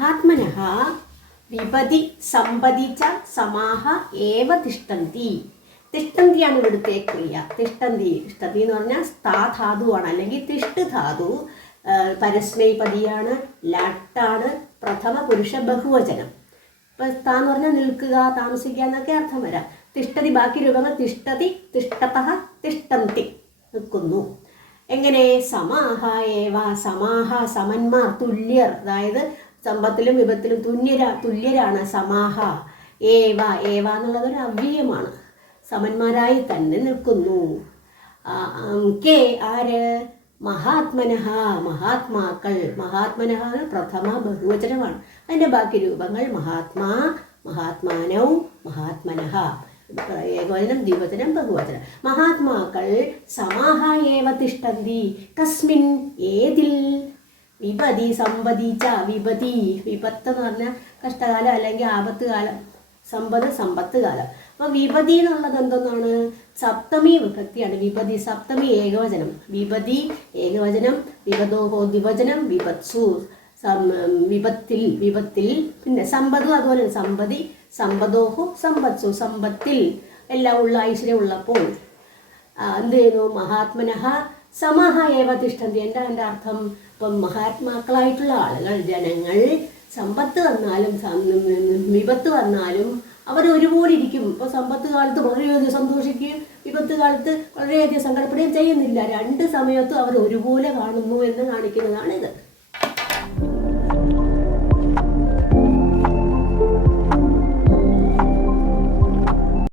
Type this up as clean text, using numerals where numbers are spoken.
മഹാത്മനഃ വിപതി സമ്പതി ച സമാഹ ഏവ തിഷ്ടന്തി. തിഷ്ടന്തിയാണ് ഇവിടുത്തെ ക്രിയ. തിഷ്ടന്തി തിഷ്ടന്തി എന്ന് പറഞ്ഞാൽ സ്ഥാ ധാതുവാണ്, അല്ലെങ്കിൽ തിഷ്ട് ധാതു പരസ്മൈപതിയാണ്, ലട്ടാണ്, പ്രഥമ പുരുഷ ബഹുവചനം. ഇപ്പം സ്ഥാ എന്ന് പറഞ്ഞാൽ നിൽക്കുക, താമസിക്കുക എന്നൊക്കെ അർത്ഥം വരാം. തിഷ്ടതി ബാക്കി രൂപങ്ങൾ തിഷ്ടതി, തിഷ്ടതഃ, തിഷ്ടന്തി നിൽക്കുന്നു. എങ്ങനെ? സമാഹ ഏവ. സമാഹ സമന്മാർ, തുല്യർ, അതായത് സമ്പത്തിലും വിപത്തിലും തുല്യരാണ്. സമാഹ ഏവ. ഏവ എന്നുള്ളതൊരു അവ്യയമാണ്. സമന്മാരായി തന്നെ നിൽക്കുന്നു. കെ ആര്? മഹാത്മനഃ മഹാത്മാക്കൾ. മഹാത്മനഃ പ്രഥമ ബഹുവചനമാണ്. അതിൻ്റെ ബാക്കി രൂപങ്ങൾ മഹാത്മാ, മഹാത്മാനൗ, മഹാത്മനഃ. ഏകവചനം, ദ്വിവചനം, ബഹുവചനം. മഹാത്മാക്കൾ സമാഹ ഏവ തിഷ്ടന്തി. കസ്മിൻ? ഏതിൽ? വിപതി സമ്പതി ച. വിപതി വിപത്ത് എന്ന് പറഞ്ഞാൽ കഷ്ടകാലം അല്ലെങ്കിൽ ആപത്ത് കാലം. സമ്പത്ത് സമ്പത്ത് കാലം. അപ്പോൾ വിപതി എന്നുള്ളത് എന്തെന്നാണ്? സപ്തമി വിഭക്തിയാണ്. വിപതി സപ്തമി ഏകവചനം. വിപതി ഏകവചനം, വിപദോഹോ ദ്വിവചനം, വിപത്സു വിപത്തിൽ. വിപത്തിൽ പിന്നെ സമ്പതും അതുപോലെ സമ്പതി, സമ്പദോഹോ സമ്പത്സു. സമ്പത്തിൽ എല്ലാം ഉള്ള ഐശ്വര്യം ഉള്ളപ്പോൾ എന്ത് ചെയ്യുന്നു? മഹാത്മനഃ സമാഹ ഏവ തിഷ്ടന്തി. എൻ്റെ അർത്ഥം ഇപ്പം മഹാത്മാക്കളായിട്ടുള്ള ആളുകൾ, ജനങ്ങൾ സമ്പത്ത് വന്നാലും വിപത്ത് വന്നാലും അവർ ഒരുപോലെ ഇരിക്കും. ഇപ്പോൾ സമ്പത്ത് കാലത്ത് വളരെയധികം സന്തോഷിക്കുകയും വിപത്ത് കാലത്ത് വളരെയധികം സങ്കടപ്പെടുകയും ചെയ്യുന്നില്ല. രണ്ട് സമയത്തും അവർ ഒരുപോലെ കാണുന്നു എന്ന് കാണിക്കുന്നതാണിത്.